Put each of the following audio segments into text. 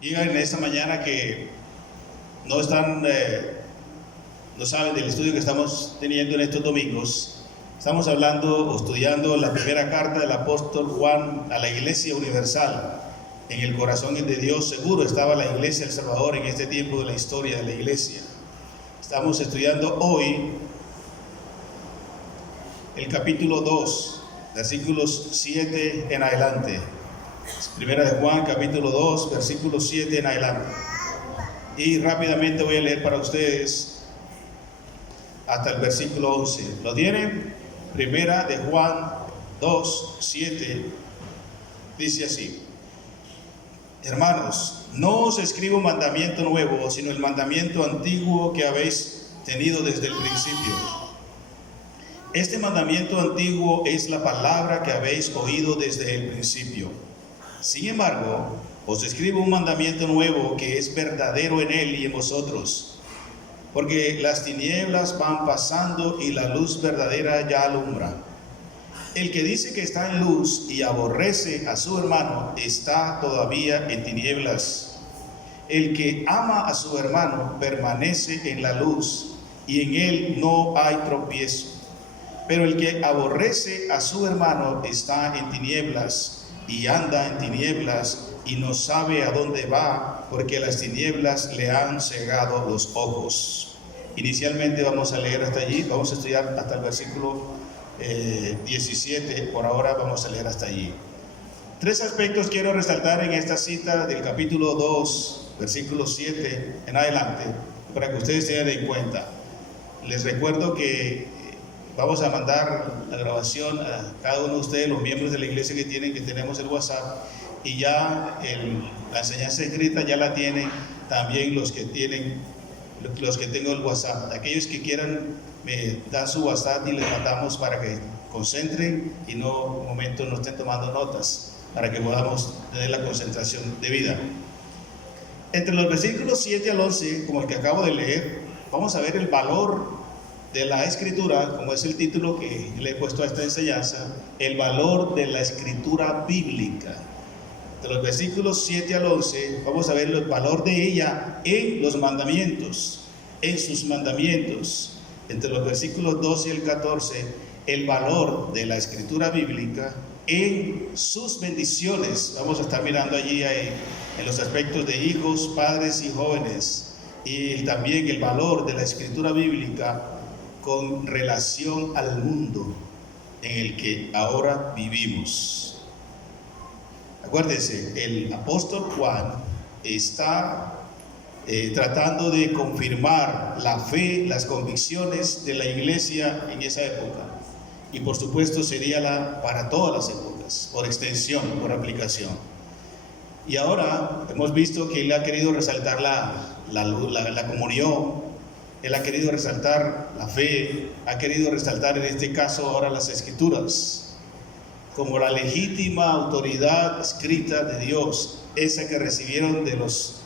Digan en esta mañana que no saben del estudio que estamos teniendo en estos domingos. Estamos hablando o estudiando la primera carta del apóstol Juan a la Iglesia Universal. En el corazón de Dios seguro estaba la Iglesia del Salvador en este tiempo de la historia de la Iglesia. Estamos estudiando hoy el capítulo 2, versículos 7 en adelante. Primera de Juan, capítulo 2, versículos 7 en adelante. Y rápidamente voy a leer para ustedes hasta el versículo 11. ¿Lo tienen? Primera de Juan 2, 7. Dice así: Hermanos, no os escribo un mandamiento nuevo, sino el mandamiento antiguo que habéis tenido desde el principio. Este mandamiento antiguo es la palabra que habéis oído desde el principio. Sin embargo, os escribo un mandamiento nuevo que es verdadero en él y en vosotros, porque las tinieblas van pasando y la luz verdadera ya alumbra. El que dice que está en luz y aborrece a su hermano está todavía en tinieblas. El que ama a su hermano permanece en la luz y en él no hay tropiezo. Pero el que aborrece a su hermano está en tinieblas y anda en tinieblas y no sabe a dónde va, porque las tinieblas le han cegado los ojos. Inicialmente vamos a leer hasta allí, vamos a estudiar hasta el versículo 17, por ahora vamos a leer hasta allí. Tres aspectos quiero resaltar en esta cita del capítulo 2, versículo 7 en adelante, para que ustedes tengan en cuenta. Les recuerdo que vamos a mandar la grabación a cada uno de ustedes, los miembros de la iglesia que tenemos el WhatsApp, y ya la enseñanza escrita ya la tienen también los que tengan el WhatsApp. Aquellos que quieran me dan su WhatsApp y les mandamos para que concentren y un momento no estén tomando notas, para que podamos tener la concentración debida. Entre los versículos 7 al 11, como el que acabo de leer, vamos a ver el valor de la escritura, como es el título que le he puesto a esta enseñanza, el valor de la escritura bíblica. De los versículos 7 al 11, vamos a ver el valor de ella en los mandamientos, en sus mandamientos. Entre los versículos 12 y el 14, el valor de la escritura bíblica en sus bendiciones. Vamos a estar mirando allí en los aspectos de hijos, padres y jóvenes, y también el valor de la escritura bíblica con relación al mundo en el que ahora vivimos. Acuérdense, el apóstol Juan está tratando de confirmar la fe, las convicciones de la iglesia en esa época, y por supuesto sería para todas las épocas, por extensión, por aplicación. Y ahora hemos visto que él ha querido resaltar la comunión. Él ha querido resaltar la fe, ha querido resaltar en este caso ahora las escrituras, como la legítima autoridad escrita de Dios, esa que recibieron de los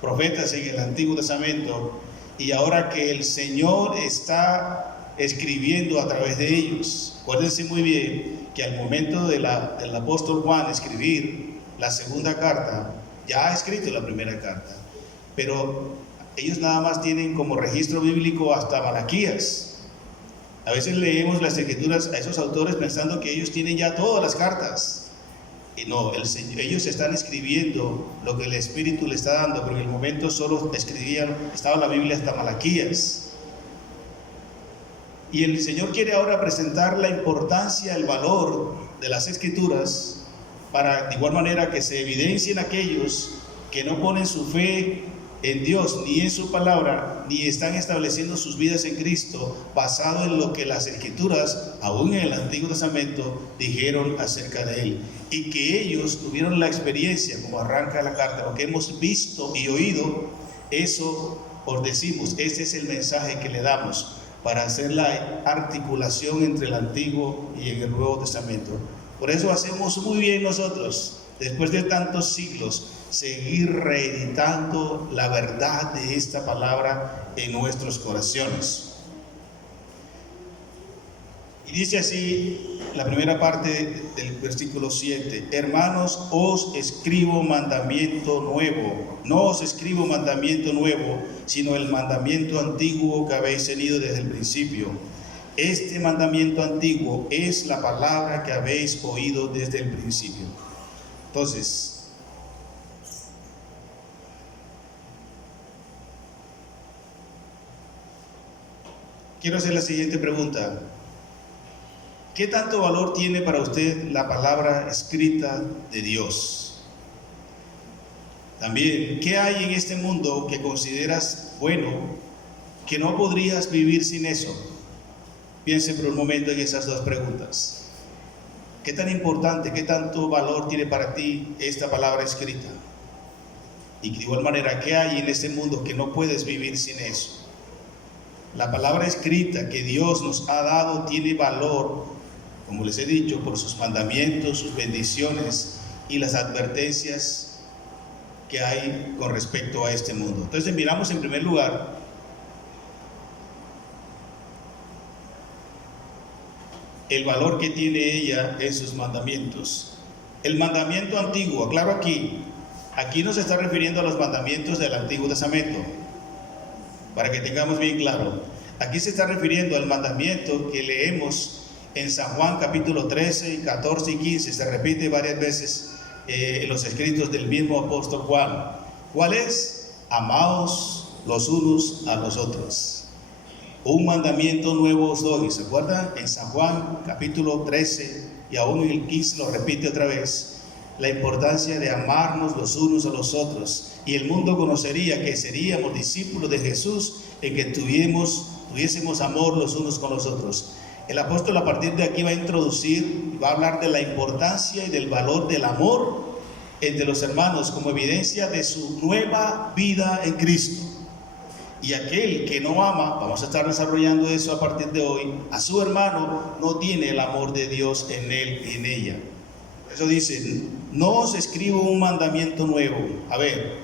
profetas en el Antiguo Testamento, y ahora que el Señor está escribiendo a través de ellos. Acuérdense muy bien que al momento del apóstol Juan escribir la segunda carta, ya ha escrito la primera carta, pero ellos nada más tienen como registro bíblico hasta Malaquías. A veces leemos las escrituras a esos autores pensando que ellos tienen ya todas las cartas. Y no, ellos están escribiendo lo que el Espíritu le está dando, pero en el momento solo estaba la Biblia hasta Malaquías. Y el Señor quiere ahora presentar la importancia, el valor de las escrituras, para de igual manera que se evidencien aquellos que no ponen su fe en Dios ni en su palabra, ni están estableciendo sus vidas en Cristo basado en lo que las escrituras, aún en el Antiguo Testamento, dijeron acerca de él, y que ellos tuvieron la experiencia, como arranca la carta, lo que hemos visto y oído, eso os decimos. Este es el mensaje que le damos para hacer la articulación entre el Antiguo y el Nuevo Testamento. Por eso hacemos muy bien nosotros, después de tantos siglos, seguir reeditando la verdad de esta palabra en nuestros corazones. Dice así la primera parte del versículo 7: hermanos, os escribo mandamiento nuevo. No os escribo mandamiento nuevo, sino el mandamiento antiguo que habéis tenido desde el principio. Este mandamiento antiguo es la palabra que habéis oído desde el principio. Entonces, quiero hacer la siguiente pregunta. ¿Qué tanto valor tiene para usted la palabra escrita de Dios? También, ¿qué hay en este mundo que consideras bueno, que no podrías vivir sin eso? Piense por un momento en esas dos preguntas. ¿Qué tan importante, qué tanto valor tiene para ti esta palabra escrita? Y de igual manera, ¿qué hay en este mundo que no puedes vivir sin eso? La palabra escrita que Dios nos ha dado tiene valor, como les he dicho, por sus mandamientos, sus bendiciones y las advertencias que hay con respecto a este mundo. Entonces miramos en primer lugar el valor que tiene ella en sus mandamientos. El mandamiento antiguo, claro, aquí no se está refiriendo a los mandamientos del Antiguo Testamento, para que tengamos bien claro. Aquí se está refiriendo al mandamiento que leemos en San Juan capítulo 13, 14 y 15, se repite varias veces en los escritos del mismo apóstol Juan. ¿Cuál es? Amaos los unos a los otros. Un mandamiento nuevo os doy. ¿Se acuerdan? En San Juan capítulo 13 y aún en el 15 lo repite otra vez. La importancia de amarnos los unos a los otros. Y el mundo conocería que seríamos discípulos de Jesús en que tuviésemos amor los unos con los otros. El apóstol a partir de aquí va a introducir, va a hablar de la importancia y del valor del amor entre los hermanos como evidencia de su nueva vida en Cristo. Y aquel que no ama, vamos a estar desarrollando eso a partir de hoy, a su hermano no tiene el amor de Dios en él, en ella. Eso dice, no os escribo un mandamiento nuevo. A ver,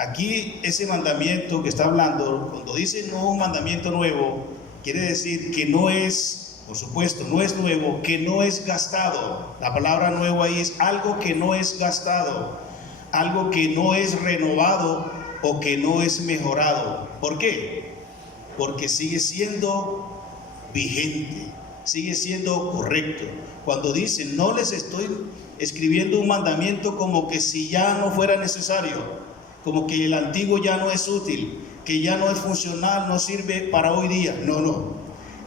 aquí ese mandamiento que está hablando, cuando dice no un mandamiento nuevo, quiere decir que no es, por supuesto, no es nuevo, que no es gastado. La palabra nuevo ahí es algo que no es gastado, algo que no es renovado o que no es mejorado. ¿Por qué? Porque sigue siendo vigente, sigue siendo correcto. Cuando dicen, no les estoy escribiendo un mandamiento como que si ya no fuera necesario, como que el antiguo ya no es útil, que ya no es funcional, no sirve para hoy día. No.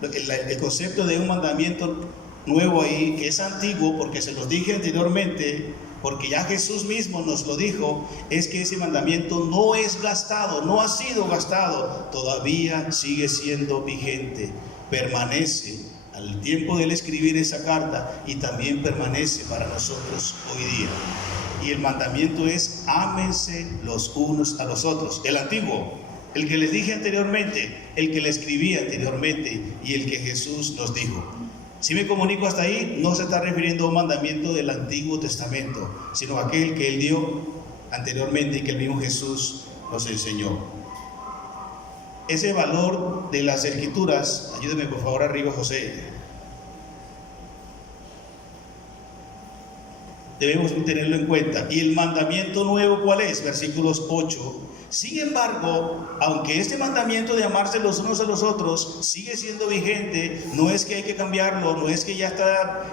El concepto de un mandamiento nuevo ahí, que es antiguo, porque se los dije anteriormente, porque ya Jesús mismo nos lo dijo, es que ese mandamiento no es gastado, no ha sido gastado, todavía sigue siendo vigente, permanece al tiempo de escribir esa carta y también permanece para nosotros hoy día. Y el mandamiento es: ámense los unos a los otros. El antiguo, el que les dije anteriormente, el que le escribí anteriormente y el que Jesús nos dijo. Si me comunico hasta ahí, no se está refiriendo a un mandamiento del Antiguo Testamento, sino a aquel que Él dio anteriormente y que el mismo Jesús nos enseñó. Ese valor de las Escrituras, ayúdeme por favor arriba, José. Debemos tenerlo en cuenta. ¿Y el mandamiento nuevo cuál es? Versículos 8. Sin embargo, aunque este mandamiento de amarse los unos a los otros sigue siendo vigente, no es que hay que cambiarlo, no es que ya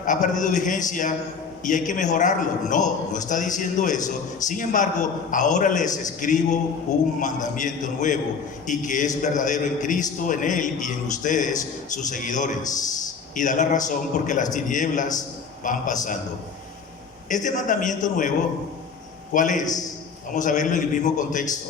ha perdido vigencia y hay que mejorarlo. No está diciendo eso. Sin embargo, ahora les escribo un mandamiento nuevo y que es verdadero en Cristo, en Él y en ustedes, sus seguidores. Y da la razón porque las tinieblas van pasando. Este mandamiento nuevo, ¿cuál es? Vamos a verlo en el mismo contexto.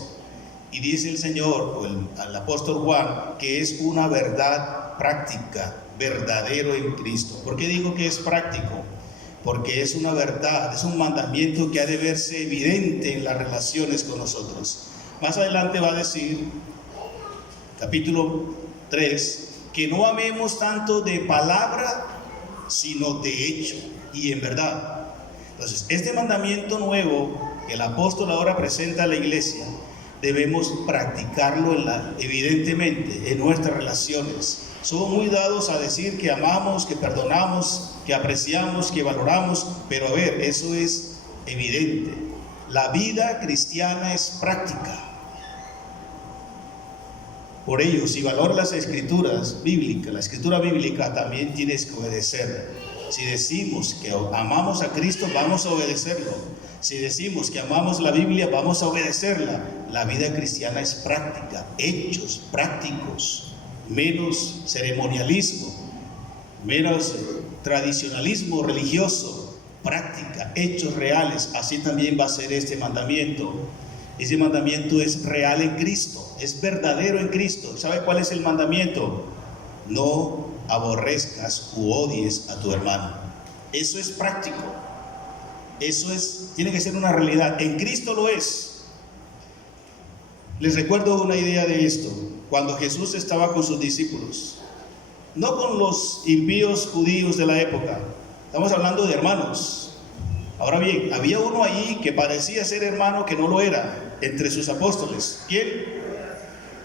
Y dice el Señor, o el apóstol Juan, que es una verdad práctica, verdadero en Cristo. ¿Por qué digo que es práctico? Porque es una verdad, es un mandamiento que ha de verse evidente en las relaciones con nosotros. Más adelante va a decir, capítulo 3, que no amemos tanto de palabra, sino de hecho y en verdad. Entonces, este mandamiento nuevo que el apóstol ahora presenta a la iglesia, debemos practicarlo evidentemente en nuestras relaciones, Somos muy dados a decir que amamos, que perdonamos, que apreciamos, que valoramos, pero a ver, eso es evidente. La vida cristiana es práctica. Por ello, si valoras las escrituras bíblicas, la escritura bíblica, también tienes que obedecer. Si decimos que amamos a Cristo, vamos a obedecerlo. Si decimos que amamos la Biblia, vamos a obedecerla. La vida cristiana es práctica, hechos prácticos. Menos ceremonialismo, menos tradicionalismo religioso, práctica, hechos reales. Así también va a ser este mandamiento. Ese mandamiento es real en Cristo, es verdadero en Cristo. ¿Sabe cuál es el mandamiento? No aborrezcas u odies a tu hermano. Eso es práctico. Tiene que ser una realidad. En Cristo lo es. Les recuerdo una idea de esto. Cuando Jesús estaba con sus discípulos, no con los impíos judíos de la época, estamos hablando de hermanos. Ahora bien, había uno allí que parecía ser hermano que no lo era, entre sus apóstoles. ¿Quién?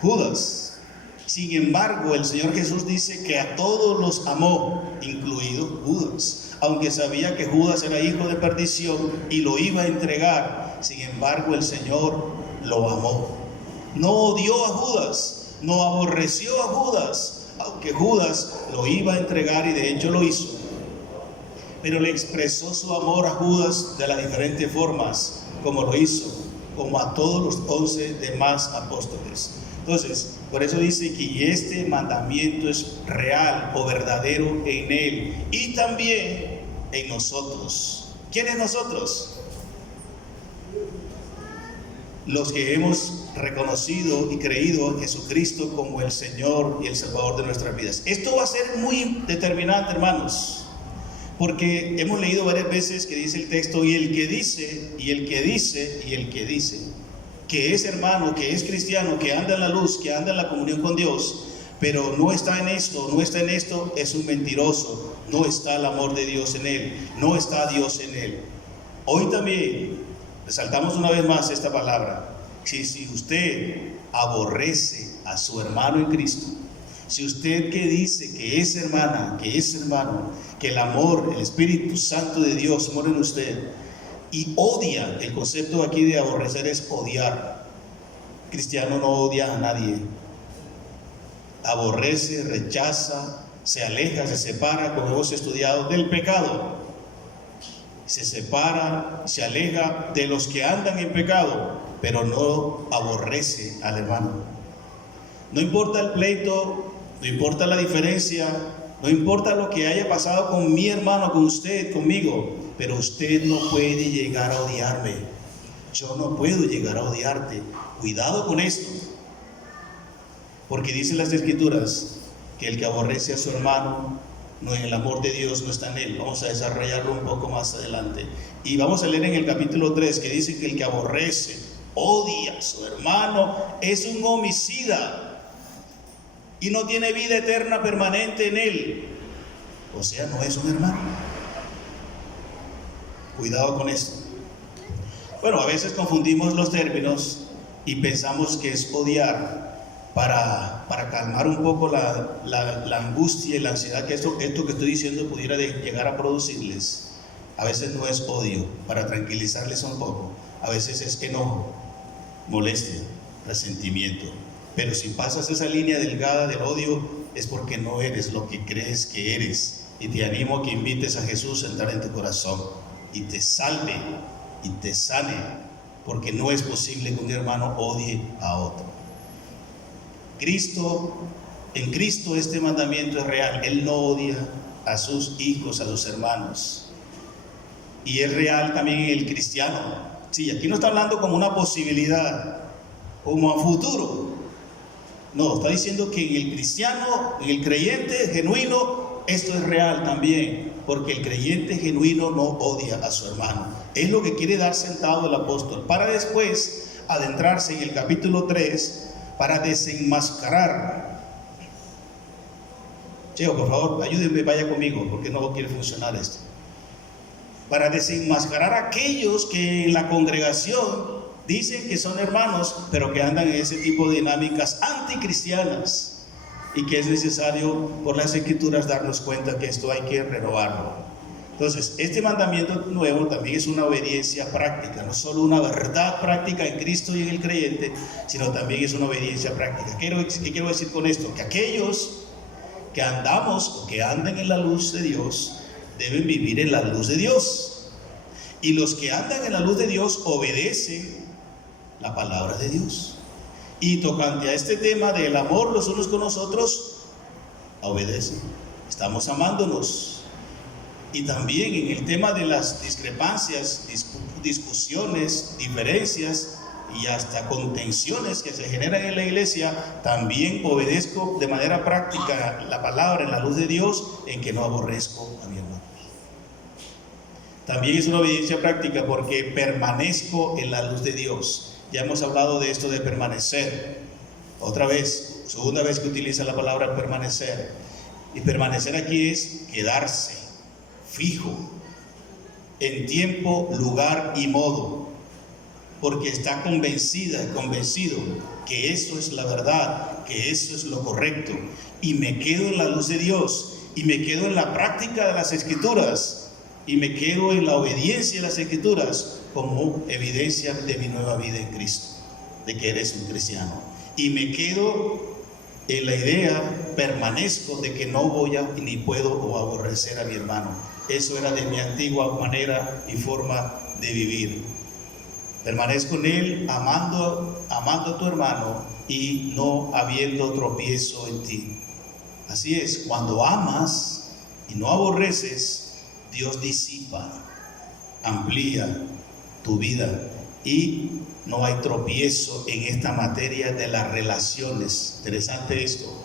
Judas. Sin embargo, el Señor Jesús dice que a todos los amó, incluido Judas, aunque sabía que Judas era hijo de perdición y lo iba a entregar. Sin embargo, el Señor lo amó. No odió a Judas, no aborreció a Judas, aunque Judas lo iba a entregar y de hecho lo hizo. Pero le expresó su amor a Judas de las diferentes formas, como lo hizo, como a todos los 11 demás apóstoles. Entonces, por eso dice que este mandamiento es real o verdadero en él y también en nosotros. ¿Quiénes nosotros? Los que hemos reconocido y creído en Jesucristo como el Señor y el Salvador de nuestras vidas. Esto va a ser muy determinante, hermanos, porque hemos leído varias veces que dice el texto, y el que dice, y el que dice, y el que dice, que es hermano, que es cristiano, que anda en la luz, que anda en la comunión con Dios, pero no está en esto, es un mentiroso, no está el amor de Dios en él, no está Dios en él. Hoy también resaltamos una vez más esta palabra. Si usted aborrece a su hermano en Cristo, si usted que dice que es hermana, que es hermano, que el amor, el Espíritu Santo de Dios mora en usted, y odia, el concepto aquí de aborrecer es odiar. El cristiano no odia a nadie. Aborrece, rechaza, se aleja, se separa, como hemos estudiado, del pecado. Se separa, se aleja de los que andan en pecado, pero no aborrece al hermano. No importa el pleito, no importa la diferencia, no importa lo que haya pasado con mi hermano, con usted, conmigo, pero usted no puede llegar a odiarme. Yo no puedo llegar a odiarte. Cuidado con esto, porque dicen las Escrituras que el que aborrece a su hermano, no, en el amor de Dios no está en él. Vamos a desarrollarlo un poco más adelante. Y vamos a leer en el capítulo 3 que dice que el que aborrece, odia a su hermano, es un homicida y no tiene vida eterna permanente en él. O sea, no es un hermano. Cuidado con esto. Bueno, a veces confundimos los términos y pensamos que es odiar para calmar un poco la angustia y la ansiedad que esto que estoy diciendo pudiera llegar a producirles. A veces no es odio, para tranquilizarles un poco. A veces es enojo, molestia, resentimiento. Pero si pasas esa línea delgada del odio, es porque no eres lo que crees que eres. Y te animo a que invites a Jesús a entrar en tu corazón y te salve y te sane, porque no es posible que un hermano odie a otro. En Cristo este mandamiento es real. Él no odia a sus hijos, a sus hermanos. Y es real también en el cristiano. Sí, aquí no está hablando como una posibilidad, como a futuro. No, está diciendo que en el cristiano, en el creyente genuino, esto es real también, porque el creyente genuino no odia a su hermano. Es lo que quiere dar sentado el apóstol, para después adentrarse en el capítulo 3, para desenmascarar. Cheo, por favor, ayúdenme, vaya conmigo, porque no quiere funcionar esto. Para desenmascarar a aquellos que en la congregación dicen que son hermanos, pero que andan en ese tipo de dinámicas anticristianas. y que es necesario por las Escrituras darnos cuenta que esto hay que renovarlo. Entonces, este mandamiento nuevo también es una obediencia práctica, no solo una verdad práctica en Cristo y en el creyente, sino también es una obediencia práctica. ¿Qué quiero decir con esto? Que aquellos que andamos o que andan en la luz de Dios deben vivir en la luz de Dios. Y los que andan en la luz de Dios obedecen la palabra de Dios. Y tocante a este tema del amor los unos con los otros, obedecen. Estamos amándonos. Y también en el tema de las discrepancias, discusiones, diferencias y hasta contenciones que se generan en la iglesia, también obedezco de manera práctica la palabra en la luz de Dios, en que no aborrezco a mi hermano. También es una obediencia práctica porque permanezco en la luz de Dios. Ya hemos hablado de esto de permanecer. Otra vez, segunda vez que utiliza la palabra permanecer. Y permanecer aquí es quedarse fijo, en tiempo, lugar y modo, porque está convencido que eso es la verdad, que eso es lo correcto, y me quedo en la luz de Dios, y me quedo en la práctica de las Escrituras, y me quedo en la obediencia de las Escrituras como evidencia de mi nueva vida en Cristo, de que eres un cristiano, y me quedo en la idea, permanezco de que no voy a ni puedo o aborrecer a mi hermano. Eso era de mi antigua manera y forma de vivir. Permanezco en él, amando a tu hermano y no habiendo tropiezo en ti. Así es, cuando amas y no aborreces, Dios disipa, amplía tu vida y no hay tropiezo en esta materia de las relaciones. Interesante esto.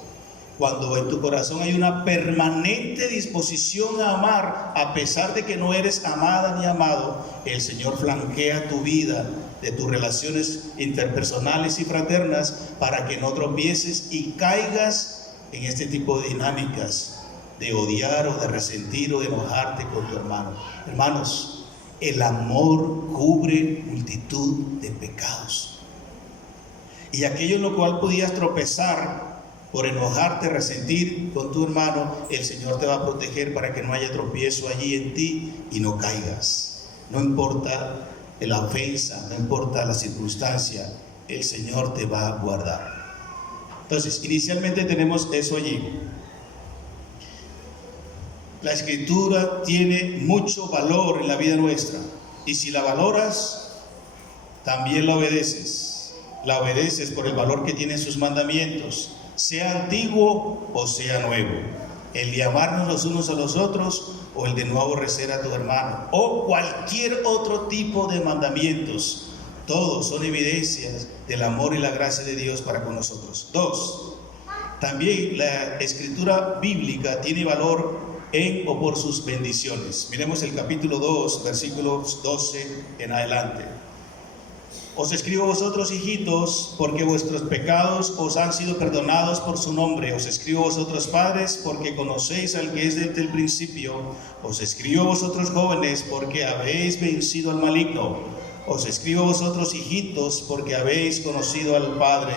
Cuando en tu corazón hay una permanente disposición a amar, a pesar de que no eres amada ni amado, el Señor flanquea tu vida de tus relaciones interpersonales y fraternas para que no tropieces y caigas en este tipo de dinámicas de odiar o de resentir o de enojarte con tu hermano. Hermanos, el amor cubre multitud de pecados. Y aquello en lo cual podías tropezar por enojarte, resentir con tu hermano, el Señor te va a proteger para que no haya tropiezo allí en ti y no caigas. No importa la ofensa, no importa la circunstancia, el Señor te va a guardar. Entonces, inicialmente tenemos eso allí. La Escritura tiene mucho valor en la vida nuestra, y si la valoras, también la obedeces. La obedeces por el valor que tienen sus mandamientos, sea antiguo o sea nuevo, el de amarnos los unos a los otros o el de no aborrecer a tu hermano o cualquier otro tipo de mandamientos. Todos son evidencias del amor y la gracia de Dios para con nosotros. 2. También la escritura bíblica tiene valor en o por sus bendiciones. Miremos el capítulo 2, versículos 12 en adelante. Os escribo a vosotros, hijitos, porque vuestros pecados os han sido perdonados por su nombre. Os escribo a vosotros, padres, porque conocéis al que es desde el principio. Os escribo a vosotros, jóvenes, porque habéis vencido al maligno. Os escribo a vosotros, hijitos, porque habéis conocido al Padre.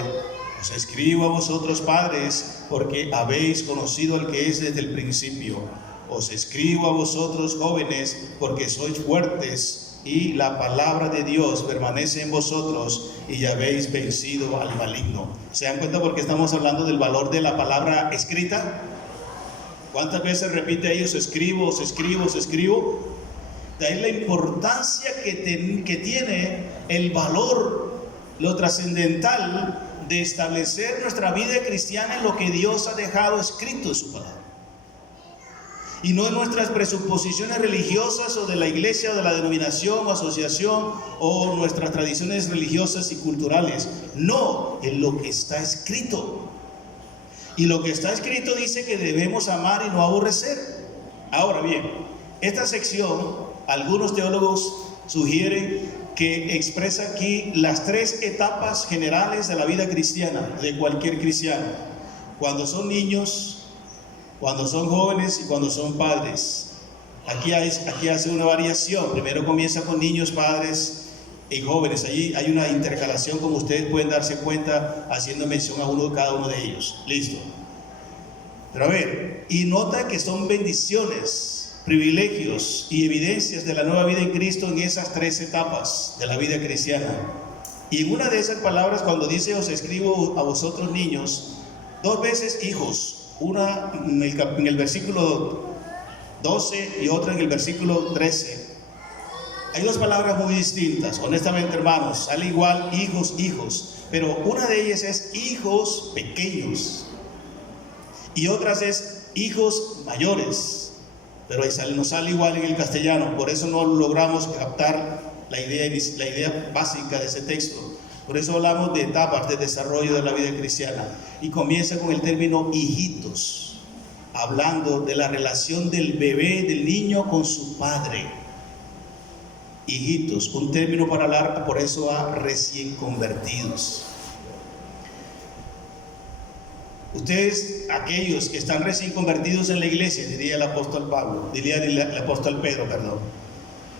Os escribo a vosotros, padres, porque habéis conocido al que es desde el principio. Os escribo a vosotros, jóvenes, porque sois fuertes y la palabra de Dios permanece en vosotros y habéis vencido al maligno. ¿Se dan cuenta por qué estamos hablando del valor de la palabra escrita? ¿Cuántas veces repite ahí, os escribo, os escribo, os escribo? De ahí la importancia que tiene el valor, lo trascendental de establecer nuestra vida cristiana en lo que Dios ha dejado escrito en su palabra. Y no en nuestras presuposiciones religiosas o de la iglesia o de la denominación o asociación o nuestras tradiciones religiosas y culturales. No, en lo que está escrito. Y lo que está escrito dice que debemos amar y no aborrecer. Ahora bien, esta sección, algunos teólogos sugieren que expresa aquí las 3 etapas generales de la vida cristiana, de cualquier cristiano. Cuando son niños, cuando son jóvenes y cuando son padres. Aquí hace una variación. Primero comienza con niños, padres y jóvenes. Allí hay una intercalación, como ustedes pueden darse cuenta, haciendo mención a cada uno de ellos. Listo. Pero a ver, y nota que son bendiciones, privilegios y evidencias de la nueva vida en Cristo en esas 3 etapas de la vida cristiana. Y en una de esas palabras, cuando dice os escribo a vosotros niños, 2 veces hijos, una en el versículo 12 y otra en el versículo 13. Hay 2 palabras muy distintas, honestamente hermanos, sale igual hijos, hijos, pero una de ellas es hijos pequeños y otras es hijos mayores, pero ahí no sale igual en el castellano, por eso no logramos captar la idea básica de ese texto. Por eso hablamos de etapas de desarrollo de la vida cristiana y comienza con el término hijitos, hablando de la relación del bebé, del niño con su padre. Hijitos, un término para hablar por eso a recién convertidos. Ustedes, aquellos que están recién convertidos en la iglesia, diría el apóstol Pedro, perdón.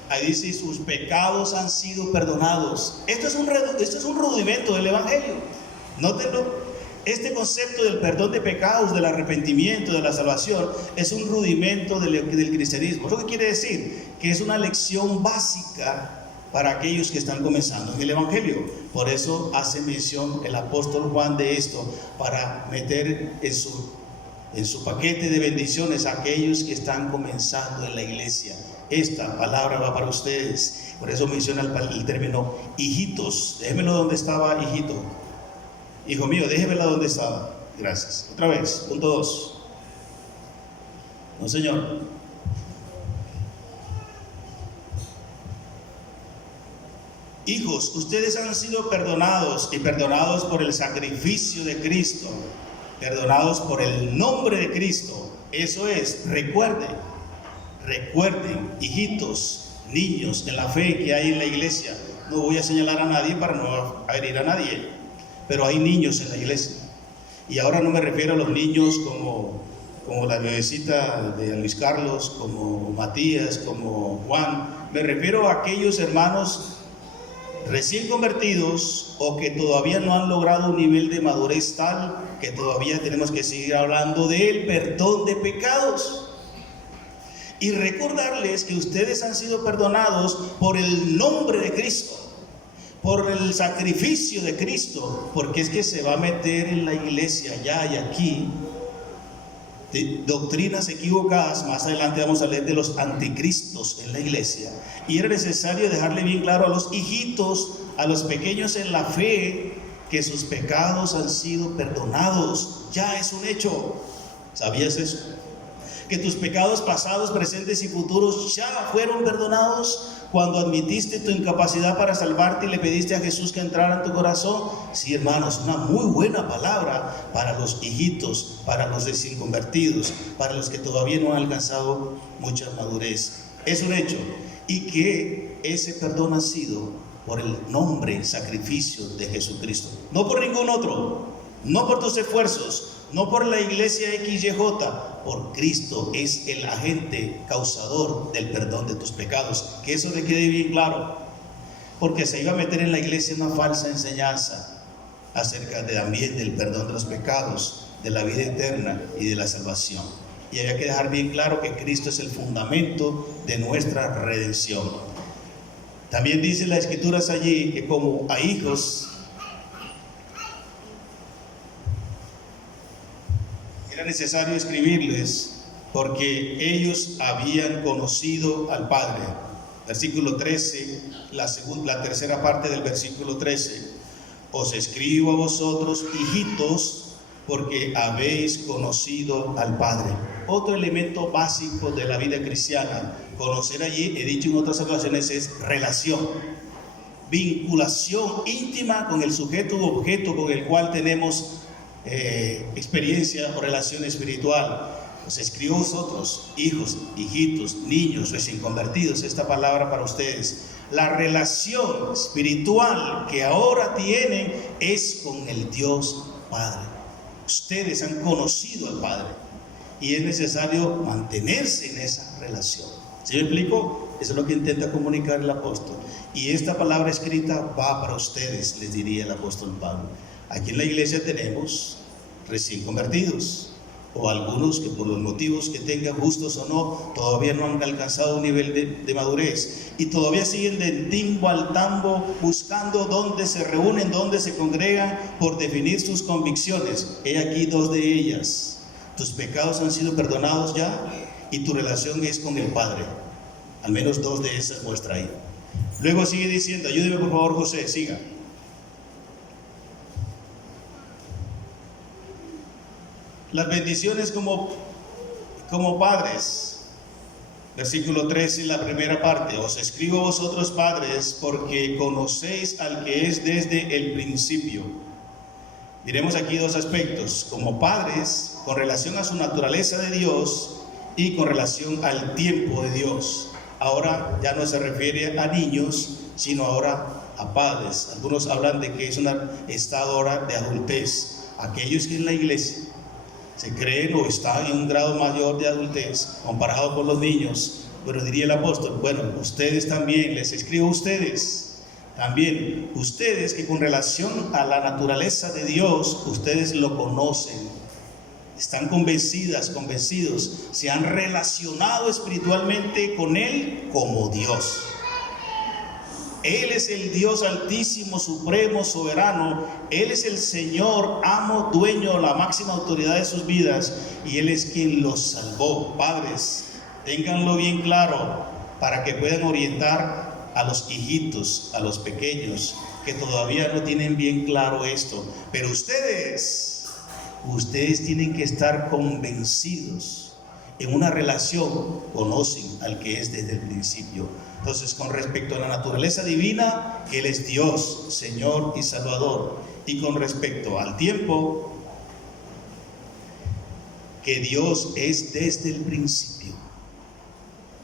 Ahí dice, sus pecados han sido perdonados. Esto es un rudimento del evangelio. Nótenlo. Este concepto del perdón de pecados, del arrepentimiento, de la salvación, es un rudimento del cristianismo. ¿Eso qué quiere decir? Que es una lección básica para aquellos que están comenzando en el evangelio. Por eso hace mención el apóstol Juan de esto, para meter en su paquete de bendiciones a aquellos que están comenzando en la iglesia. Esta palabra va para ustedes. Por eso menciona el término hijitos. Déjemelo donde estaba, hijito. Hijo mío, déjemela donde estaba. Gracias. Otra vez, punto 2. No, señor. Hijos, ustedes han sido perdonados y perdonados por el sacrificio de Cristo, perdonados por el nombre de Cristo. Eso es, recuerden, hijitos, niños en la fe que hay en la iglesia. No voy a señalar a nadie para no herir a nadie, pero hay niños en la iglesia. Y ahora no me refiero a los niños como la bebecita de Luis Carlos, como Matías, como Juan. Me refiero a aquellos hermanos recién convertidos o que todavía no han logrado un nivel de madurez tal que todavía tenemos que seguir hablando del perdón de pecados. Y recordarles que ustedes han sido perdonados por el nombre de Cristo, por el sacrificio de Cristo, porque es que se va a meter en la iglesia allá y aquí de doctrinas equivocadas. Más adelante vamos a leer de los anticristos en la iglesia, y era necesario dejarle bien claro a los hijitos, a los pequeños en la fe, que sus pecados han sido perdonados. Ya es un hecho. ¿Sabías eso? Que tus pecados pasados, presentes y futuros ya fueron perdonados cuando admitiste tu incapacidad para salvarte y le pediste a Jesús que entrara en tu corazón. Sí, hermanos, una muy buena palabra para los hijitos, para los recién convertidos, para los que todavía no han alcanzado mucha madurez. Es un hecho. Y que ese perdón ha sido por el nombre, sacrificio de Jesucristo. No por ningún otro, no por tus esfuerzos, no por la iglesia XYJ, por Cristo. Es el agente causador del perdón de tus pecados. Que eso le quede bien claro, porque se iba a meter en la iglesia una falsa enseñanza acerca también del perdón de los pecados, de la vida eterna y de la salvación. Y había que dejar bien claro que Cristo es el fundamento de nuestra redención. También dice las escrituras allí que como a hijos era necesario escribirles porque ellos habían conocido al Padre. Versículo 13, la tercera parte del versículo 13. Os escribo a vosotros, hijitos, porque habéis conocido al Padre. Otro elemento básico de la vida cristiana, conocer allí, he dicho en otras ocasiones, es relación, vinculación íntima con el sujeto u objeto con el cual tenemos experiencia o relación espiritual. Os escribo a vosotros, hijos, hijitos, niños, recién convertidos. Esta palabra para ustedes. La relación espiritual que ahora tienen es con el Dios Padre. Ustedes han conocido al Padre y es necesario mantenerse en esa relación. ¿Sí me explico? Eso es lo que intenta comunicar el apóstol. Y esta palabra escrita va para ustedes, les diría el apóstol Pablo. Aquí en la iglesia tenemos recién convertidos, o algunos que por los motivos que tengan, justos o no, todavía no han alcanzado un nivel de madurez y todavía siguen de timbo al tambo buscando dónde se reúnen, dónde se congregan por definir sus convicciones. He aquí dos de ellas: tus pecados han sido perdonados ya y tu relación es con el Padre. Al menos dos de esas muestra ahí. Luego sigue diciendo, ayúdeme por favor José, siga. Las bendiciones como padres. Versículo 13, la primera parte. Os escribo a vosotros padres porque conocéis al que es desde el principio. Diremos aquí dos aspectos. Como padres, con relación a su naturaleza de Dios y con relación al tiempo de Dios. Ahora ya no se refiere a niños, sino ahora a padres. Algunos hablan de que es un estado ahora de adultez. Aquellos que en la iglesia se creen o están en un grado mayor de adultez comparado con los niños, pero diría el apóstol, bueno, ustedes también, les escribo a ustedes, también ustedes que con relación a la naturaleza de Dios, ustedes lo conocen, están convencidos, se han relacionado espiritualmente con Él como Dios. Él es el Dios altísimo, supremo, soberano. Él es el Señor, amo, dueño, la máxima autoridad de sus vidas. Y Él es quien los salvó. Padres, ténganlo bien claro para que puedan orientar a los hijitos, a los pequeños, que todavía no tienen bien claro esto. Pero ustedes tienen que estar convencidos. En una relación conocen al que es desde el principio. Entonces, con respecto a la naturaleza divina, Él es Dios, Señor y Salvador. Y con respecto al tiempo, que Dios es desde el principio.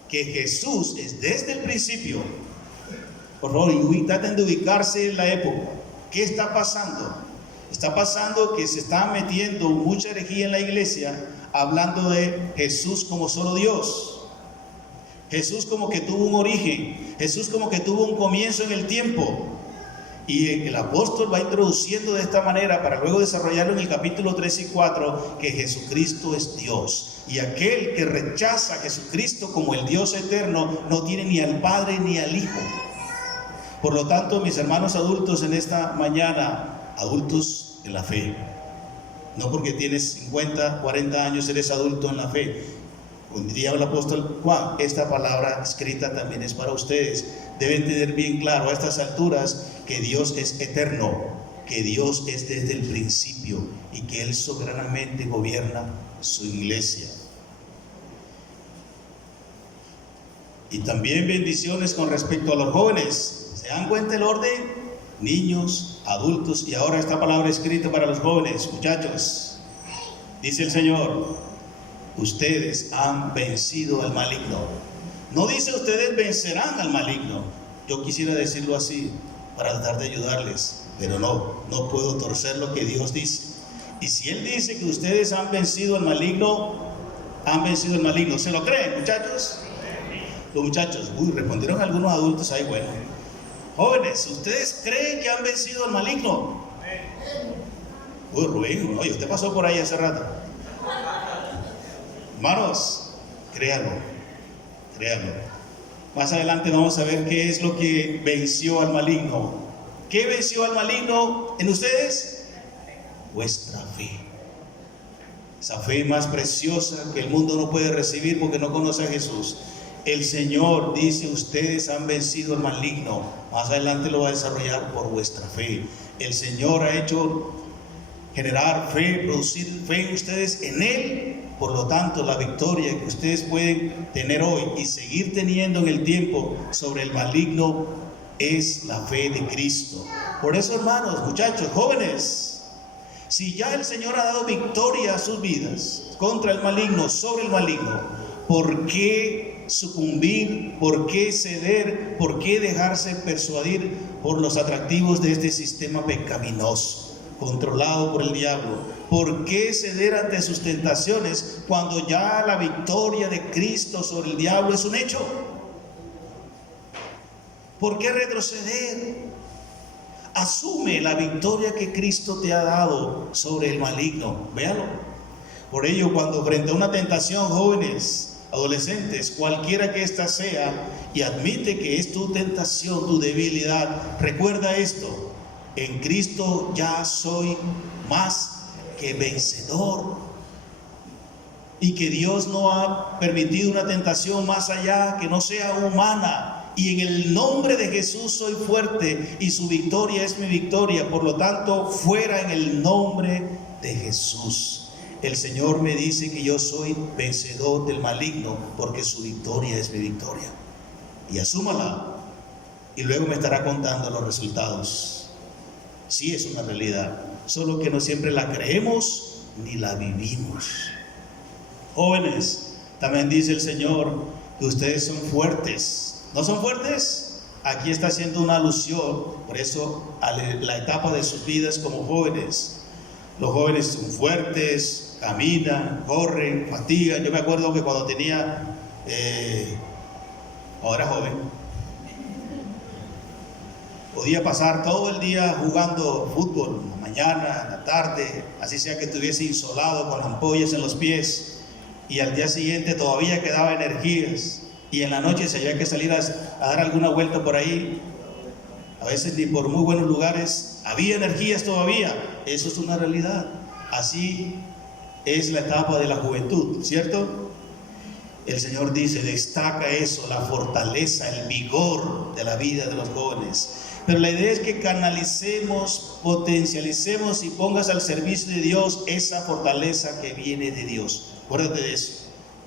Que Jesús es desde el principio. Por favor, traten de ubicarse en la época. ¿Qué está pasando? Está pasando que se está metiendo mucha herejía en la iglesia, hablando de Jesús como solo Dios. Jesús como que tuvo un origen, Jesús como que tuvo un comienzo en el tiempo. Y el apóstol va introduciendo de esta manera para luego desarrollarlo en el capítulo 3 y 4, que Jesucristo es Dios. Y aquel que rechaza a Jesucristo como el Dios eterno no tiene ni al Padre ni al Hijo. Por lo tanto, mis hermanos adultos en esta mañana, adultos en la fe, no porque tienes 50, 40 años eres adulto en la fe. Como diría el apóstol Juan, esta palabra escrita también es para ustedes. Deben tener bien claro a estas alturas que Dios es eterno, que Dios es desde el principio y que Él soberanamente gobierna su iglesia. Y también bendiciones con respecto a los jóvenes. ¿Se dan cuenta el orden? Niños, adultos, y ahora esta palabra escrita para los jóvenes. Muchachos, dice el Señor, ustedes han vencido al maligno. No dice ustedes vencerán al maligno. Yo quisiera decirlo así para tratar de ayudarles, pero no puedo torcer lo que Dios dice. Y si Él dice que ustedes han vencido al maligno, ¿se lo creen, muchachos? Los muchachos, respondieron algunos adultos ahí, bueno. Jóvenes, ¿ustedes creen que han vencido al maligno? Rubén, oye, usted pasó por ahí hace rato. Hermanos, créanlo. Más adelante vamos a ver qué es lo que venció al maligno. ¿Qué venció al maligno en ustedes? Vuestra fe. Esa fe más preciosa que el mundo no puede recibir porque no conoce a Jesús. El Señor dice, ustedes han vencido al maligno. Más adelante lo va a desarrollar por vuestra fe. El Señor ha hecho generar fe, producir fe en ustedes en Él. Por lo tanto, la victoria que ustedes pueden tener hoy y seguir teniendo en el tiempo sobre el maligno es la fe de Cristo. Por eso, hermanos, muchachos, jóvenes, si ya el Señor ha dado victoria a sus vidas contra el maligno, sobre el maligno, ¿por qué sucumbir? ¿Por qué ceder? ¿Por qué dejarse persuadir por los atractivos de este sistema pecaminoso, controlado por el diablo? ¿Por qué ceder ante sus tentaciones cuando ya la victoria de Cristo sobre el diablo es un hecho? ¿Por qué retroceder? Asume la victoria que Cristo te ha dado sobre el maligno. Véalo. Por ello, cuando frente a una tentación, jóvenes, adolescentes, cualquiera que ésta sea, y admite que es tu tentación, tu debilidad, recuerda esto: en Cristo ya soy más que vencedor. Y que Dios no ha permitido una tentación más allá que no sea humana. Y en el nombre de Jesús soy fuerte y su victoria es mi victoria. Por lo tanto, fuera en el nombre de Jesús. El Señor me dice que yo soy vencedor del maligno porque su victoria es mi victoria. Y asúmala. Y luego me estará contando los resultados. Sí, es una realidad, solo que no siempre la creemos ni la vivimos. Jóvenes, también dice el Señor que ustedes son fuertes. ¿No son fuertes? Aquí está haciendo una alusión, por eso, a la etapa de sus vidas como jóvenes. Los jóvenes son fuertes, caminan, corren, fatigan. Yo me acuerdo que cuando era joven, podía pasar todo el día jugando fútbol, en la mañana, en la tarde, así sea que estuviese insolado con ampollas en los pies, y al día siguiente todavía quedaba energías, y en la noche si había que salir a dar alguna vuelta por ahí, a veces ni por muy buenos lugares, había energías todavía. Eso es una realidad. Así es la etapa de la juventud, ¿cierto? El Señor dice, destaca eso, la fortaleza, el vigor de la vida de los jóvenes. Pero la idea es que canalicemos, potencialicemos y pongas al servicio de Dios esa fortaleza que viene de Dios. Acuérdate de eso,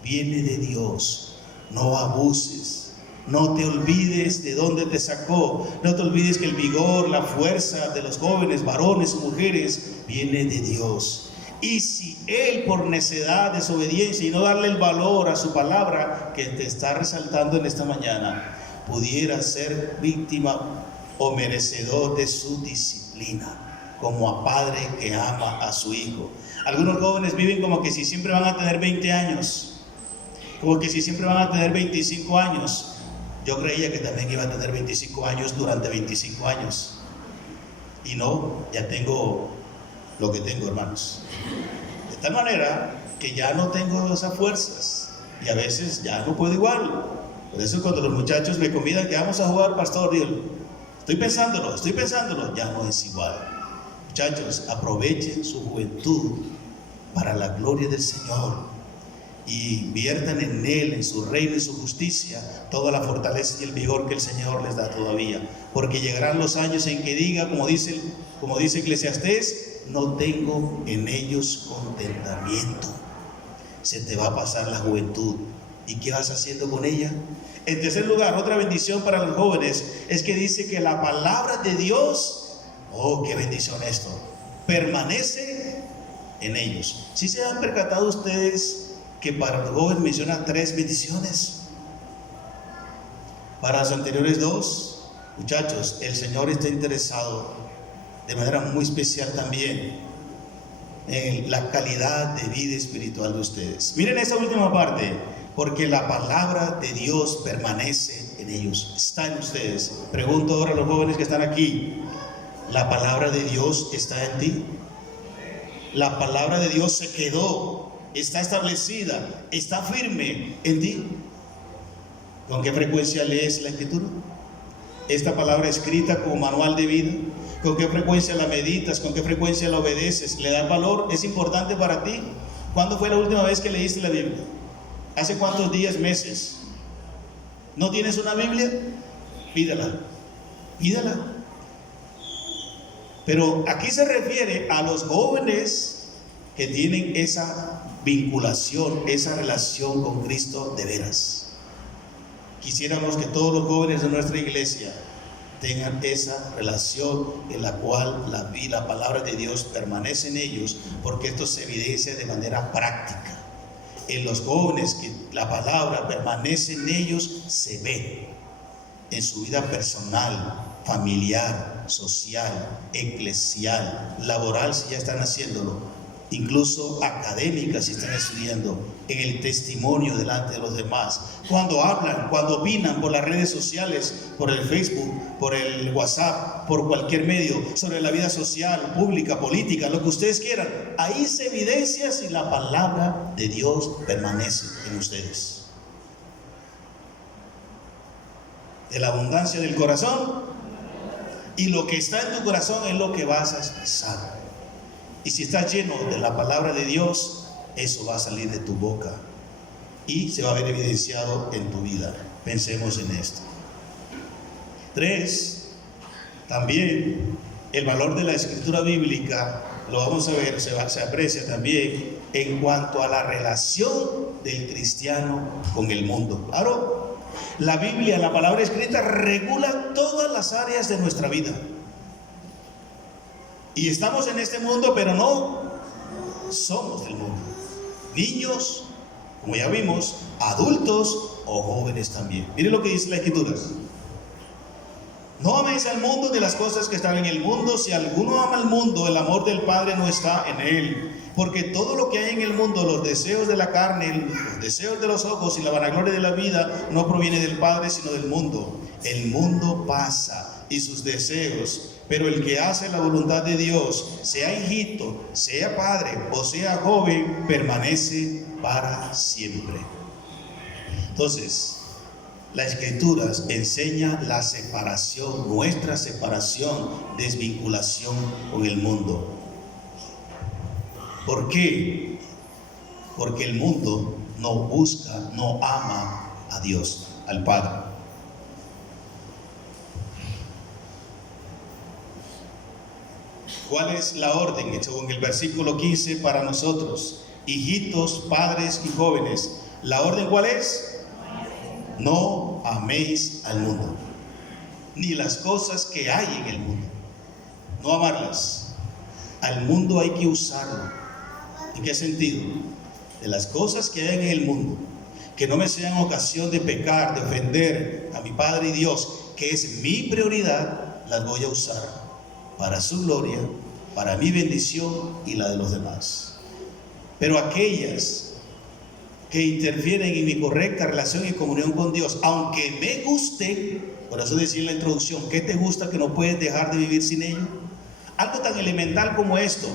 viene de Dios. No abuses, no te olvides de dónde te sacó, no te olvides que el vigor, la fuerza de los jóvenes, varones y mujeres, viene de Dios. Y si Él, por necedad, desobediencia y no darle el valor a su palabra que te está resaltando en esta mañana, pudiera ser víctima o merecedor de su disciplina, como a padre que ama a su hijo. Algunos jóvenes viven como que si siempre van a tener 20 años, como que si siempre van a tener 25 años. Yo creía que también iba a tener 25 años durante 25 años. Y no, ya tengo lo que tengo, hermanos. De tal manera que ya no tengo esas fuerzas. Y a veces ya no puedo igual. Por eso cuando los muchachos me convidan que vamos a jugar, pastor, digo, estoy pensándolo, ya no es igual. Muchachos, aprovechen su juventud para la gloria del Señor. Y inviertan en Él, en su reino y su justicia, toda la fortaleza y el vigor que el Señor les da todavía. Porque llegarán los años en que diga, como dice Eclesiastés, no tengo en ellos contentamiento. Se te va a pasar la juventud. ¿Y qué vas haciendo con ella? En tercer lugar, otra bendición para los jóvenes es que dice que la palabra de Dios, oh, qué bendición esto, permanece en ellos. ¿Sí se han percatado ustedes que para los jóvenes menciona 3 bendiciones? Para los anteriores 2, muchachos, el Señor está interesado de manera muy especial también en la calidad de vida espiritual de ustedes. Miren esa última parte, porque la palabra de Dios permanece en ellos, está en ustedes. Pregunto ahora a los jóvenes que están aquí, ¿la palabra de Dios está en ti? La palabra de Dios se quedó, está establecida, está firme en ti. ¿Con qué frecuencia lees la Escritura? Esta palabra escrita como manual de vida, ¿con qué frecuencia la meditas? ¿Con qué frecuencia la obedeces? ¿Le das valor? ¿Es importante para ti? ¿Cuándo fue la última vez que leíste la Biblia? ¿Hace cuántos días, meses? ¿No tienes una Biblia? Pídala. Pero aquí se refiere a los jóvenes que tienen esa vinculación, esa relación con Cristo de veras. Quisiéramos que todos los jóvenes de nuestra iglesia tengan esa relación en la cual la palabra de Dios permanece en ellos, porque esto se evidencia de manera práctica. En los jóvenes que la palabra permanece en ellos, se ve en su vida personal, familiar, social, eclesial, laboral, si ya están haciéndolo. incluso académicas, si están estudiando, en el testimonio delante de los demás. Cuando hablan, cuando opinan por las redes sociales, por el Facebook, por el WhatsApp, por cualquier medio, sobre la vida social, pública, política, lo que ustedes quieran, ahí se evidencia si la palabra de Dios permanece en ustedes. De la abundancia del corazón, y lo que está en tu corazón es lo que vas a expresar. Y si estás lleno de la palabra de Dios, eso va a salir de tu boca y se va a ver evidenciado en tu vida. Pensemos en esto. 3. También el valor de la escritura bíblica, lo vamos a ver, se aprecia también en cuanto a la relación del cristiano con el mundo. Claro, la Biblia, la palabra escrita, regula todas las áreas de nuestra vida. Y estamos en este mundo, pero no somos del mundo. Niños, como ya vimos, adultos o jóvenes también. Mire lo que dice la Escritura. No améis al mundo de las cosas que están en el mundo. Si alguno ama al mundo, el amor del Padre no está en él. Porque todo lo que hay en el mundo, los deseos de la carne, los deseos de los ojos y la vanagloria de la vida, no proviene del Padre, sino del mundo. El mundo pasa y sus deseos, pero el que hace la voluntad de Dios, sea hijito, sea padre o sea joven, permanece para siempre. Entonces, la Escritura enseña la separación, nuestra separación, desvinculación con el mundo. ¿Por qué? Porque el mundo no busca, no ama a Dios, al Padre. ¿Cuál es la orden? Según el versículo 15 para nosotros, hijitos, padres y jóvenes. ¿La orden cuál es? No améis al mundo, ni las cosas que hay en el mundo. No amarlas. Al mundo hay que usarlo. ¿En qué sentido? De las cosas que hay en el mundo, que no me sean ocasión de pecar, de ofender a mi Padre y Dios, que es mi prioridad, las voy a usar para su gloria, para mi bendición y la de los demás. Pero aquellas que interfieren en mi correcta relación y comunión con Dios, aunque me guste, por eso decía en la introducción, ¿qué te gusta que no puedes dejar de vivir sin ello? Algo tan elemental como esto.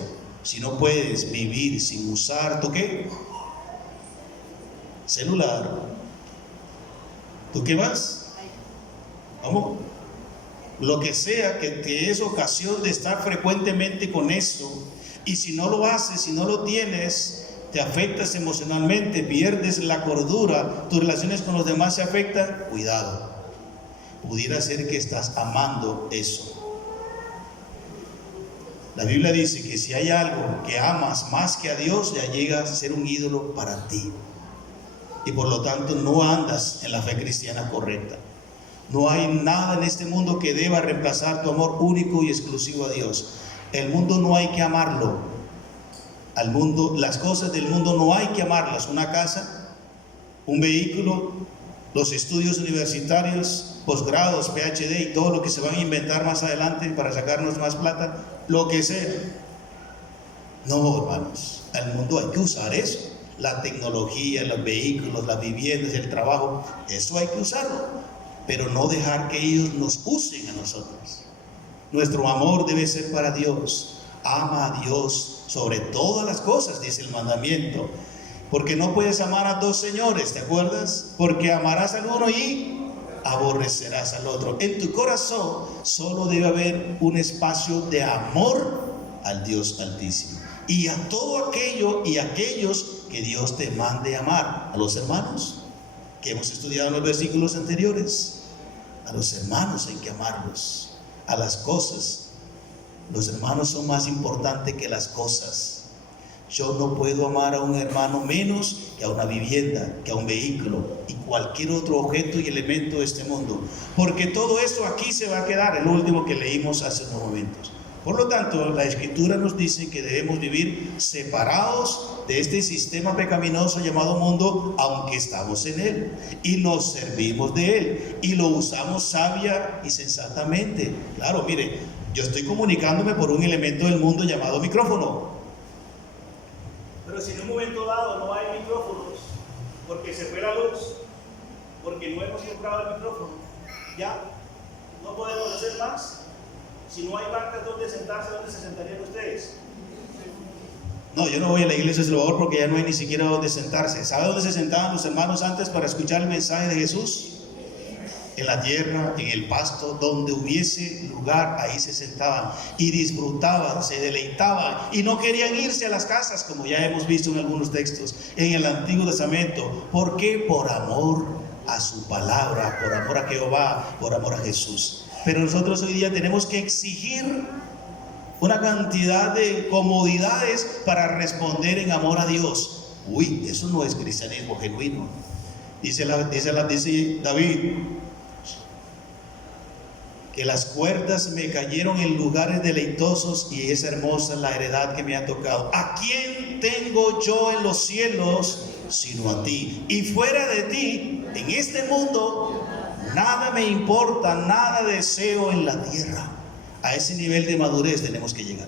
Si no puedes vivir sin usar ¿tu qué? Celular. ¿Tú qué más? ¿Cómo? Lo que sea que es ocasión de estar frecuentemente con eso, y si no lo haces, si no lo tienes, te afectas emocionalmente, pierdes la cordura, tus relaciones con los demás se afectan, cuidado. Pudiera ser que estás amando eso. La Biblia dice que si hay algo que amas más que a Dios, ya llega a ser un ídolo para ti. Y por lo tanto no andas en la fe cristiana correcta. No hay nada en este mundo que deba reemplazar tu amor único y exclusivo a Dios. El mundo no hay que amarlo. Al mundo, las cosas del mundo no hay que amarlas. Una casa, un vehículo, los estudios universitarios, posgrados, PhD y todo lo que se van a inventar más adelante para sacarnos más plata, lo que sea. No, hermanos, al mundo hay que usar eso. La tecnología, los vehículos, las viviendas, el trabajo, eso hay que usarlo. Pero no dejar que ellos nos usen a nosotros. Nuestro amor debe ser para Dios. Ama a Dios sobre todas las cosas, dice el mandamiento. Porque no puedes amar a dos señores, ¿te acuerdas? Porque amarás al uno y aborrecerás al otro. En tu corazón solo debe haber un espacio de amor al Dios Altísimo. Y a todo aquello y aquellos que Dios te mande amar. A los hermanos que hemos estudiado en los versículos anteriores. A los hermanos hay que amarlos. A las cosas. Los hermanos son más importantes que las cosas. Yo no puedo amar a un hermano menos que a una vivienda, que a un vehículo y cualquier otro objeto y elemento de este mundo. Porque todo esto aquí se va a quedar, el último que leímos hace unos momentos. Por lo tanto, la Escritura nos dice que debemos vivir separados de este sistema pecaminoso llamado mundo, aunque estamos en él y nos servimos de él y lo usamos sabia y sensatamente. Claro, mire, yo estoy comunicándome por un elemento del mundo llamado micrófono. Pero si en un momento dado no hay micrófonos, porque se fue la luz, porque no hemos comprado el micrófono, ya no podemos hacer más. Si no hay bancas donde sentarse, ¿dónde se sentarían ustedes? No, yo no voy a la iglesia de Salvador porque ya no hay ni siquiera donde sentarse. ¿Sabe dónde se sentaban los hermanos antes para escuchar el mensaje de Jesús? En la tierra, en el pasto, donde hubiese lugar, ahí se sentaban y disfrutaban, se deleitaban y no querían irse a las casas, como ya hemos visto en algunos textos en el Antiguo Testamento. ¿Por qué? Por amor a su palabra, por amor a Jehová, por amor a Jesús. Pero nosotros hoy día tenemos que exigir una cantidad de comodidades para responder en amor a Dios. Uy, eso no es cristianismo genuino. Dice David, que las cuerdas me cayeron en lugares deleitosos y es hermosa la heredad que me ha tocado. ¿A quién tengo yo en los cielos sino a ti? Y fuera de ti, en este mundo, nada me importa, nada deseo en la tierra. A ese nivel de madurez tenemos que llegar.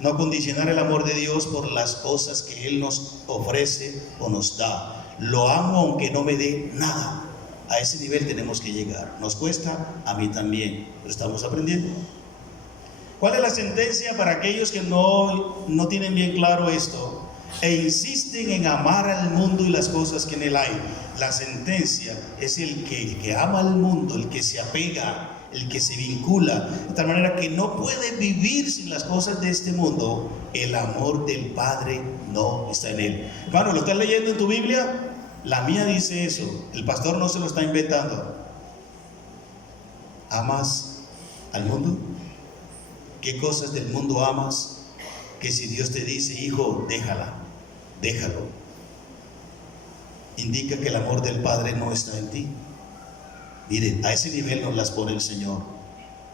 No condicionar el amor de Dios por las cosas que Él nos ofrece o nos da. Lo amo aunque no me dé nada. A ese nivel tenemos que llegar. Nos cuesta, a mí también, pero estamos aprendiendo. ¿Cuál es la sentencia para aquellos que no tienen bien claro esto e insisten en amar al mundo y las cosas que en él hay? La sentencia es el que ama al mundo, el que se apega, el que se vincula, de tal manera que no puede vivir sin las cosas de este mundo. El amor del Padre no está en él. Hermano, ¿lo estás leyendo en tu Biblia? La mía dice eso. El pastor no se lo está inventando. ¿Amas al mundo? ¿Qué cosas del mundo amas? Que si Dios te dice, hijo, déjalo, indica que el amor del Padre no está en ti. Miren, a ese nivel nos las pone el Señor.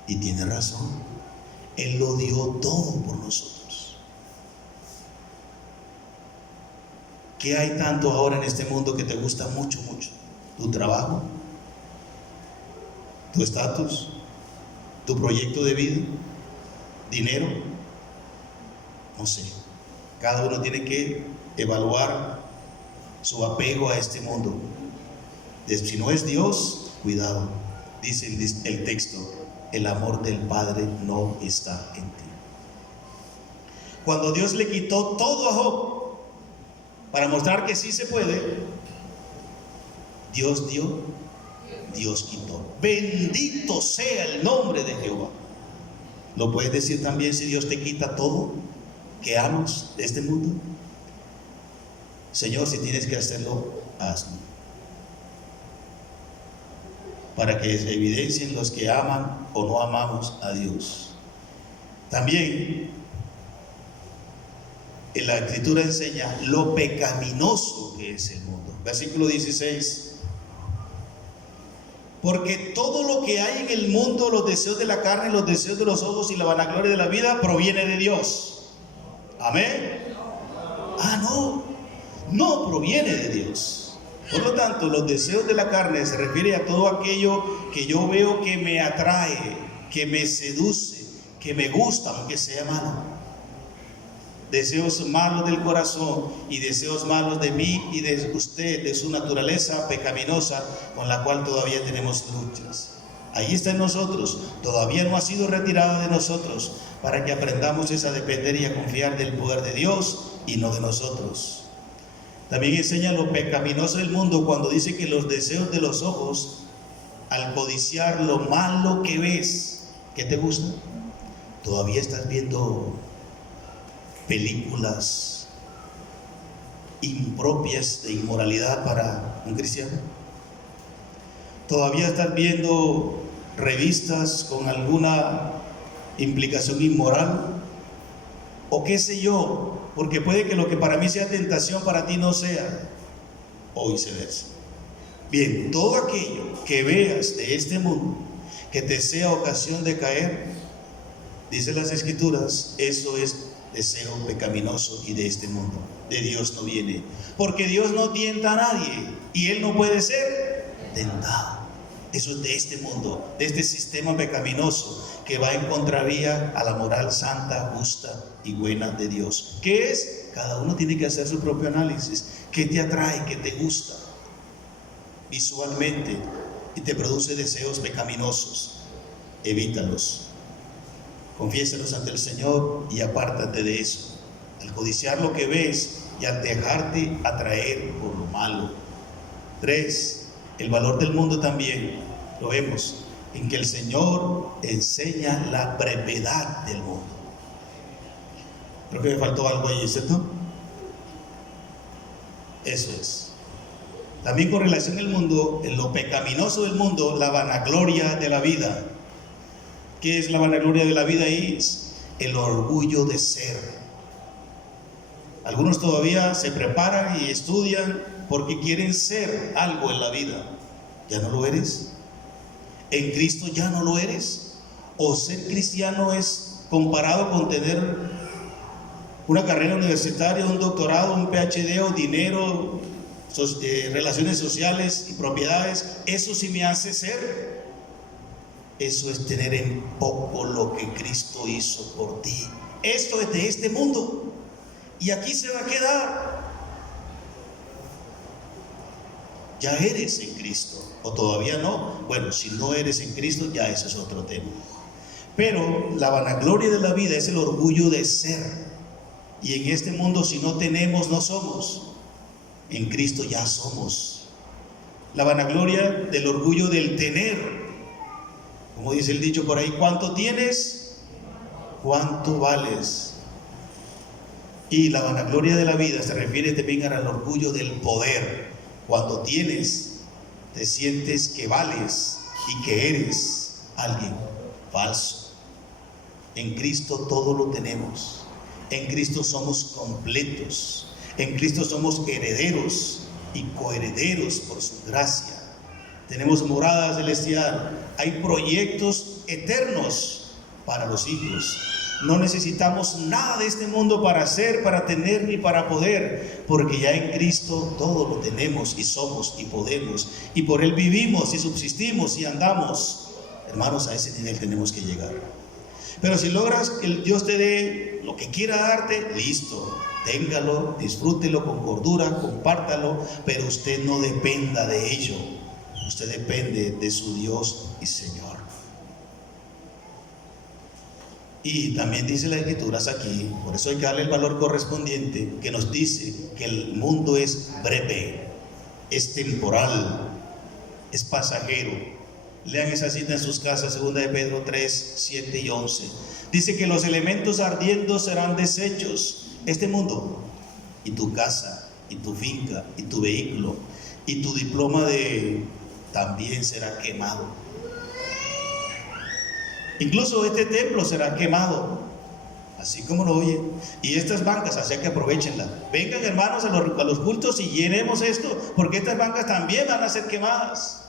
Y tiene razón. Él lo dio todo por nosotros. ¿Qué hay tanto ahora en este mundo que te gusta mucho? ¿Tu trabajo? ¿Tu estatus? ¿Tu proyecto de vida? ¿Dinero? No sé. Cada uno tiene que evaluar su apego a este mundo. Si no es Dios, cuidado. Dice el texto, el amor del Padre no está en ti. Cuando Dios le quitó todo a Job, para mostrar que sí se puede, Dios dio, Dios quitó. Bendito sea el nombre de Jehová. ¿Lo puedes decir también si Dios te quita todo que amas de este mundo? Señor, si tienes que hacerlo, hazlo. Para que se evidencien los que aman o no amamos a Dios. También en la Escritura enseña lo pecaminoso que es el mundo. Versículo 16. Porque todo lo que hay en el mundo, los deseos de la carne, los deseos de los ojos y la vanagloria de la vida, proviene de Dios. Amén. No proviene de Dios. Por lo tanto, los deseos de la carne se refiere a todo aquello que yo veo que me atrae, que me seduce, que me gusta, aunque sea malo. Deseos malos del corazón y deseos malos de mí y de usted, de su naturaleza pecaminosa con la cual todavía tenemos luchas. Ahí está en nosotros, todavía no ha sido retirada de nosotros, para que aprendamos a depender y a confiar del poder de Dios y no de nosotros. También enseña lo pecaminoso del mundo cuando dice que los deseos de los ojos, al codiciar lo malo que ves, ¿qué te gusta? Todavía estás viendo películas impropias de inmoralidad para un cristiano. Todavía estás viendo revistas con alguna implicación inmoral, o qué sé yo, porque puede que lo que para mí sea tentación para ti no sea, o viceversa. Bien, todo aquello que veas de este mundo que te sea ocasión de caer, dice las Escrituras, eso es deseo pecaminoso y de este mundo. De Dios no viene, porque Dios no tienta a nadie y Él no puede ser tentado. Eso es de este mundo, de este sistema pecaminoso que va en contravía a la moral santa, justa y buena de Dios. ¿Qué es? Cada uno tiene que hacer su propio análisis. ¿Qué te atrae? ¿Qué te gusta visualmente y te produce deseos pecaminosos? Evítalos, confiésalos ante el Señor y apártate de eso. Al codiciar lo que ves y al dejarte atraer por lo malo. 3. El valor del mundo también lo vemos en que el Señor enseña la brevedad del mundo. Creo que me faltó algo ahí, ¿cierto? Eso es. También con relación al mundo, en lo pecaminoso del mundo, la vanagloria de la vida. ¿Qué es la vanagloria de la vida? Es el orgullo de ser. Algunos todavía se preparan y estudian porque quieren ser algo en la vida. ¿Ya no lo eres? ¿En Cristo ya no lo eres? ¿O ser cristiano es comparado con tener una carrera universitaria, un doctorado, un PhD o dinero, relaciones sociales y propiedades? ¿Eso sí me hace ser? Eso es tener en poco lo que Cristo hizo por ti. Esto es de este mundo y aquí se va a quedar. ¿Ya eres en Cristo o todavía no? Bueno, si no eres en Cristo, ya ese es otro tema. Pero la vanagloria de la vida es el orgullo de ser. Y en este mundo, si no tenemos, no somos. En Cristo ya somos. La vanagloria del orgullo del tener. Como dice el dicho por ahí, ¿cuánto tienes? ¿Cuánto vales? Y la vanagloria de la vida se refiere también al orgullo del poder. Cuando tienes, te sientes que vales y que eres alguien falso. En Cristo todo lo tenemos. En Cristo somos completos. En Cristo somos herederos y coherederos por su gracia. Tenemos morada celestial. Hay proyectos eternos para los hijos. No necesitamos nada de este mundo para ser, para tener ni para poder, porque ya en Cristo todo lo tenemos y somos y podemos, y por Él vivimos y subsistimos y andamos. Hermanos, a ese nivel tenemos que llegar. Pero si logras que Dios te dé lo que quiera darte, listo, téngalo, disfrútelo con cordura, compártalo, pero usted no dependa de ello. Usted depende de su Dios y Señor. Y también dice las Escrituras aquí, por eso hay que darle el valor correspondiente, que nos dice que el mundo es breve, es temporal, es pasajero. Lean esa cita en sus casas, 2 de Pedro 3, 7 y 11. Dice que los elementos ardiendo serán deshechos. Este mundo, y tu casa, y tu finca, y tu vehículo, y tu diploma también será quemado. Incluso este templo será quemado, así como lo oyen. Y estas bancas, así que aprovechenlas. Vengan, hermanos, a los cultos y llenemos esto, porque estas bancas también van a ser quemadas.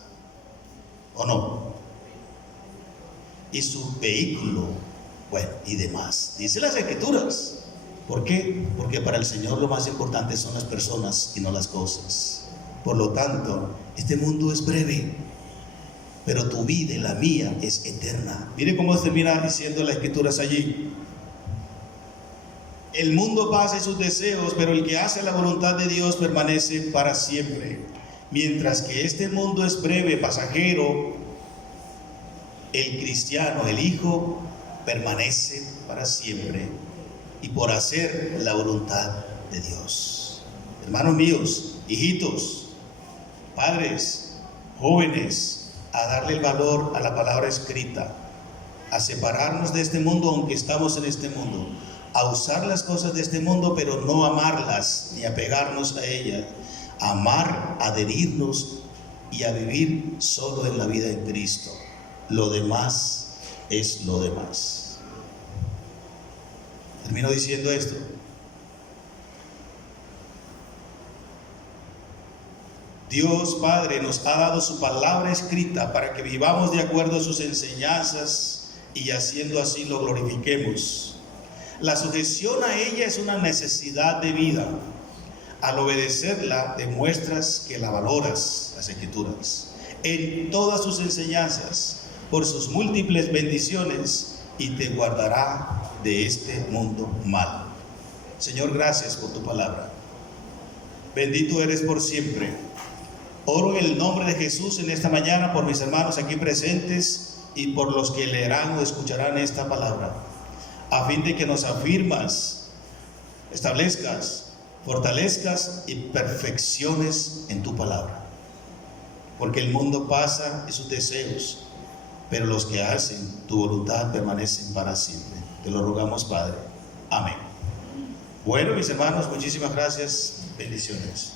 ¿O no? Y su vehículo, bueno, y demás. Dice las Escrituras. ¿Por qué? Porque para el Señor lo más importante son las personas y no las cosas. Por lo tanto, este mundo es breve, pero tu vida y la mía es eterna. Mire cómo termina diciendo las Escrituras allí. El mundo pasa y sus deseos, pero el que hace la voluntad de Dios permanece para siempre. Mientras que este mundo es breve, pasajero, el cristiano, el Hijo, permanece para siempre y por hacer la voluntad de Dios. Hermanos míos, hijitos, padres, jóvenes, a darle el valor a la palabra escrita, a separarnos de este mundo aunque estamos en este mundo, a usar las cosas de este mundo pero no amarlas ni apegarnos a ellas, a amar, adherirnos y a vivir solo en la vida en Cristo. Lo demás es lo demás. Termino diciendo esto. Dios Padre nos ha dado su palabra escrita para que vivamos de acuerdo a sus enseñanzas y haciendo así lo glorifiquemos. La sujeción a ella es una necesidad de vida. Al obedecerla demuestras que la valoras, las Escrituras. en todas sus enseñanzas, por sus múltiples bendiciones, y te guardará de este mundo malo. Señor, gracias por tu palabra. Bendito eres por siempre. Oro en el nombre de Jesús en esta mañana por mis hermanos aquí presentes y por los que leerán o escucharán esta palabra, a fin de que nos afirmas, establezcas, fortalezcas y perfecciones en tu palabra. Porque el mundo pasa y sus deseos, pero los que hacen tu voluntad permanecen para siempre. Te lo rogamos, Padre. Amén. Bueno, mis hermanos, muchísimas gracias. Bendiciones.